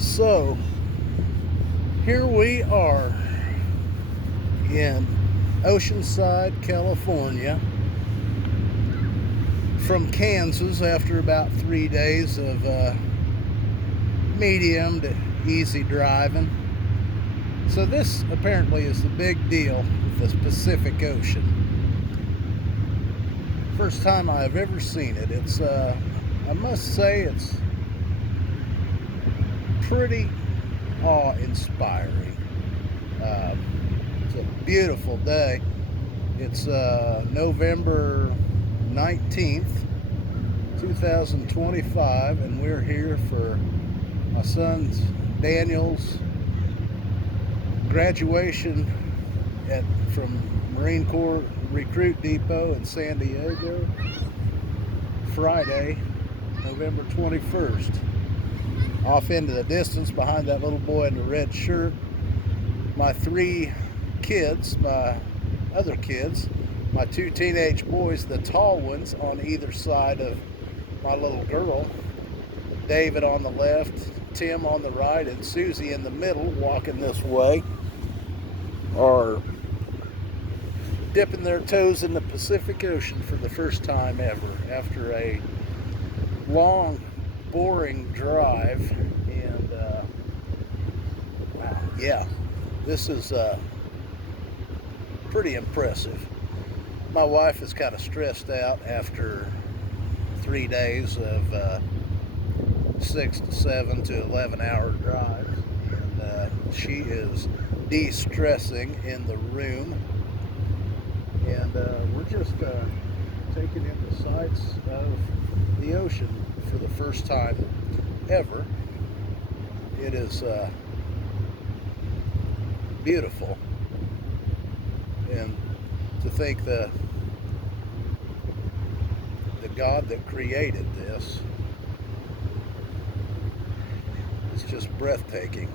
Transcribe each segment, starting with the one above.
So, here we are in Oceanside, California, from Kansas after about 3 days of medium to easy driving. So, this apparently is the big deal with the Pacific Ocean. First time I've ever seen it. I must say, it's pretty awe-inspiring. Uh, it's a beautiful day. It's November 19th, 2025, and we're here for my son's Daniel's graduation from Marine Corps Recruit Depot in San Diego, Friday, November 21st. Off into the distance behind that little boy in the red shirt, my three kids, my other kids, my two teenage boys, the tall ones on either side of my little girl, David on the left, Tim on the right, and Susie in the middle, walking this way, are dipping their toes in the Pacific Ocean for the first time ever after a long, boring drive. And yeah, this is pretty impressive. My wife is kind of stressed out after 3 days of 6 to 7 to 11-hour drives, and she is de-stressing in the room, and we're just taking in the sights of the ocean for the first time ever. It is beautiful, and to think the God that created this is just breathtaking.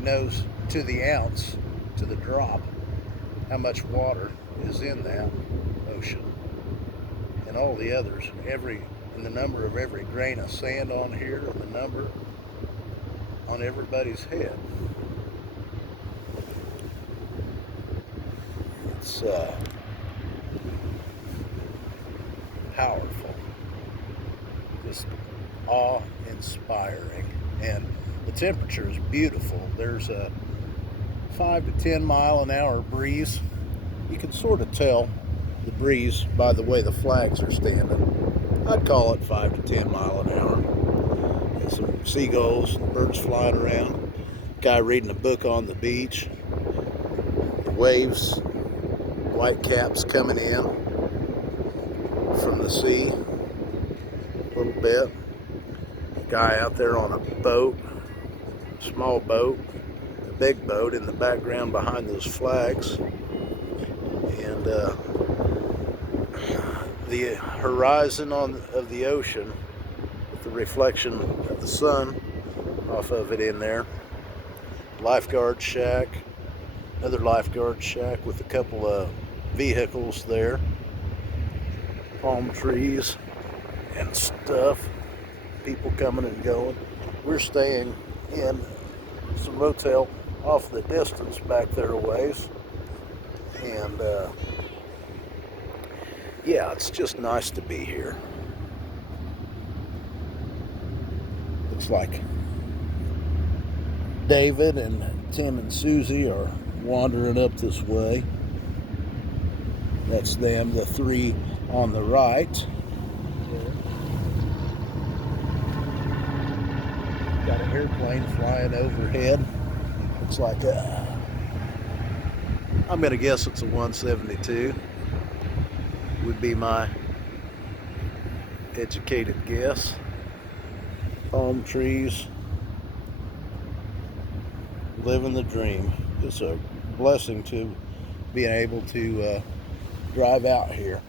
Knows to the ounce, to the drop, how much water is in that ocean, and all the others, and the number of every grain of sand on here, and the number on everybody's head. It's powerful, just awe-inspiring, and the temperature is beautiful. There's a 5 to 10 mile an hour breeze. You can sort of tell the breeze by the way the flags are standing. I'd call it 5 to 10 mile an hour. And some seagulls, birds flying around, guy reading a book on the beach, the waves, white caps coming in from the sea a little bit, guy out there on a boat, small boat, a big boat in the background behind those flags, and the horizon of the ocean with the reflection of the sun off of it in there. Lifeguard shack, another lifeguard shack with a couple of vehicles there, palm trees and stuff, people coming and going. We're staying in some motel off the distance back there a ways, and yeah, it's just nice to be here. Looks like David and Tim and Susie are wandering up this way. That's them, the three on the right. Got an airplane flying overhead. Looks like I'm going to guess it's a 172. Would be my educated guess. Palm trees, living the dream. It's a blessing to being able to drive out here.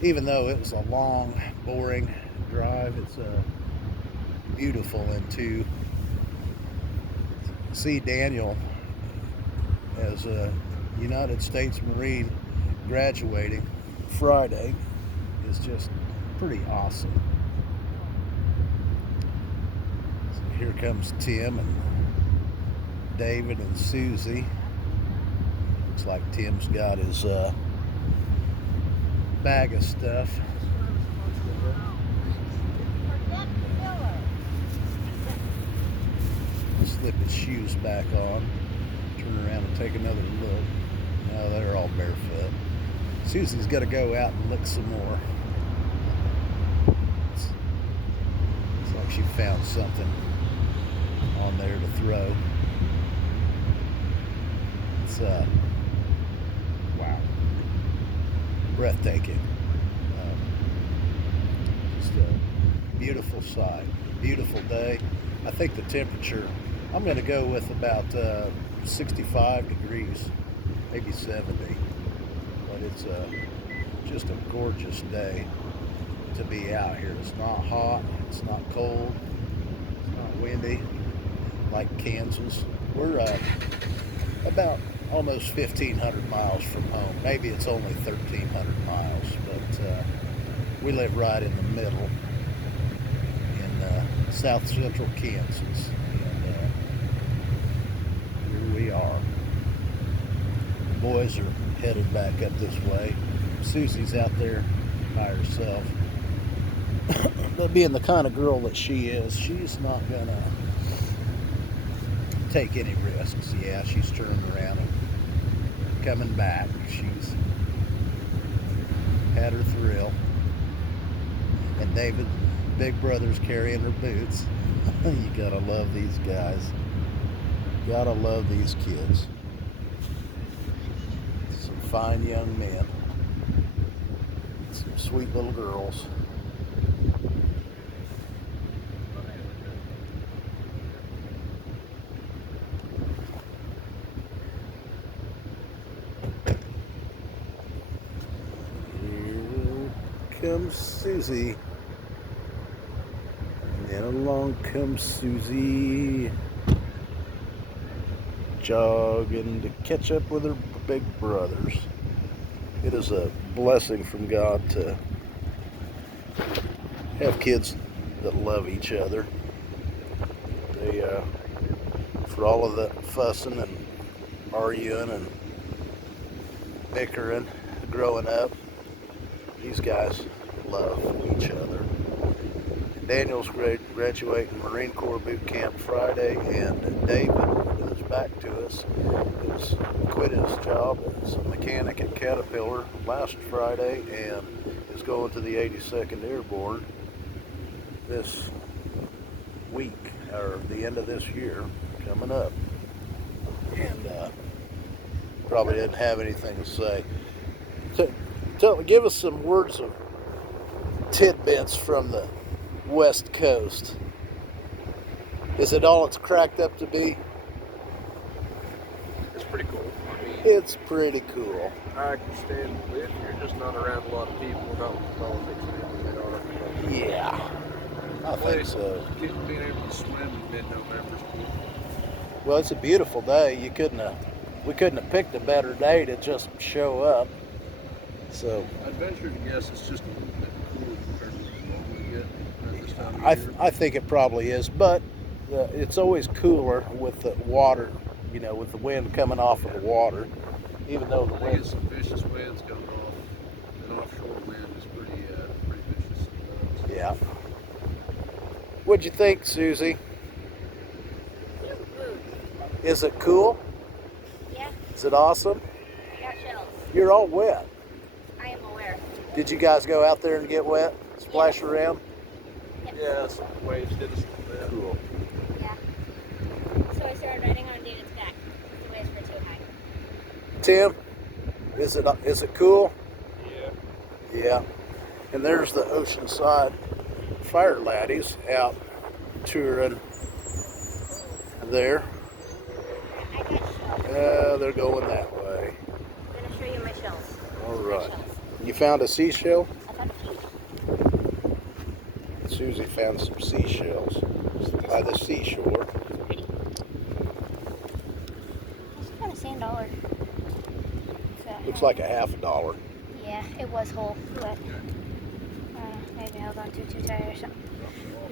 Even though it was a long, boring drive, it's beautiful, and to see Daniel as a United States Marine graduating Friday is just pretty awesome. So here comes Tim and David and Susie. Looks like Tim's got his bag of stuff. Slip his shoes back on. Turn around and take another look. No, they're all barefoot. Susie's got to go out and look some more. It's like she found something on there to throw. It's wow, breathtaking. Just a beautiful sight, beautiful day. I think the temperature, I'm going to go with about 65 degrees, maybe 70. But it's just a gorgeous day to be out here. It's not hot, it's not cold, it's not windy like Kansas. We're about almost 1,500 miles from home. Maybe it's only 1,300 miles, but we live right in the middle in south central Kansas. And here we are. The boys are headed back up this way. Susie's out there by herself. But being the kind of girl that she is, she's not gonna take any risks. Yeah, she's turning around and coming back. She's had her thrill. And David, big brother's carrying her boots. You gotta love these guys. Gotta love these kids. Some fine young men. Some sweet little girls. Here comes Susie. And along comes Susie, jogging to catch up with her big brothers. It is a blessing from God to have kids that love each other. They, for all of the fussing and arguing and bickering growing up, these guys love each other. Daniel's graduating Marine Corps boot camp Friday, and David, who's back to us, has quit his job as a mechanic at Caterpillar last Friday and is going to the 82nd Airborne this week, or the end of this year, coming up. And probably didn't have anything to say. Give us some words of tidbits from the West Coast. Is it all it's cracked up to be? It's pretty cool. I mean, It's pretty cool. I can stand to live here, just not around a lot of people, not with politics and everything. Yeah, I think so. Being able to swim in mid-November is cool. Well, it's a beautiful day. We couldn't have picked a better day to just show up. So I'd venture to guess it's just a little bit cooler compared to what you normally get at this time of year. I think it probably is, but it's always cooler with the water, with the wind coming off of the water. Even though the I wind, get some vicious winds coming off. An offshore wind is pretty vicious sometimes. yeah. What'd you think, Susie? Is it cool? Yeah, Is it awesome? got chills. You're all wet. I am aware. Did you guys go out there and get wet? Splash around? Yeah, some waves did us a little bit. Cool. Yeah. So I started riding on David's back. The waves were too high. Tim, is it cool? Yeah. Yeah. And there's the Oceanside Fire Laddies out touring there. I got shells. They're going that way. I'm going to show you my shells. All My right. shells. You found a seashell? I found a few. Susie found some seashells by the seashore. Pretty. I just found a sand dollar. Looks like a $50. Yeah, it was whole. But maybe held on too tight or something.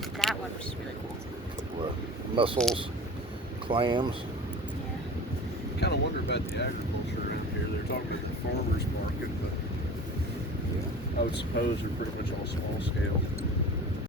There's that one, which is really cool. mussels, clams. Yeah. Kind of wonder about the agriculture around here. They're talking about the farmers market, but I would suppose they're pretty much all small scale.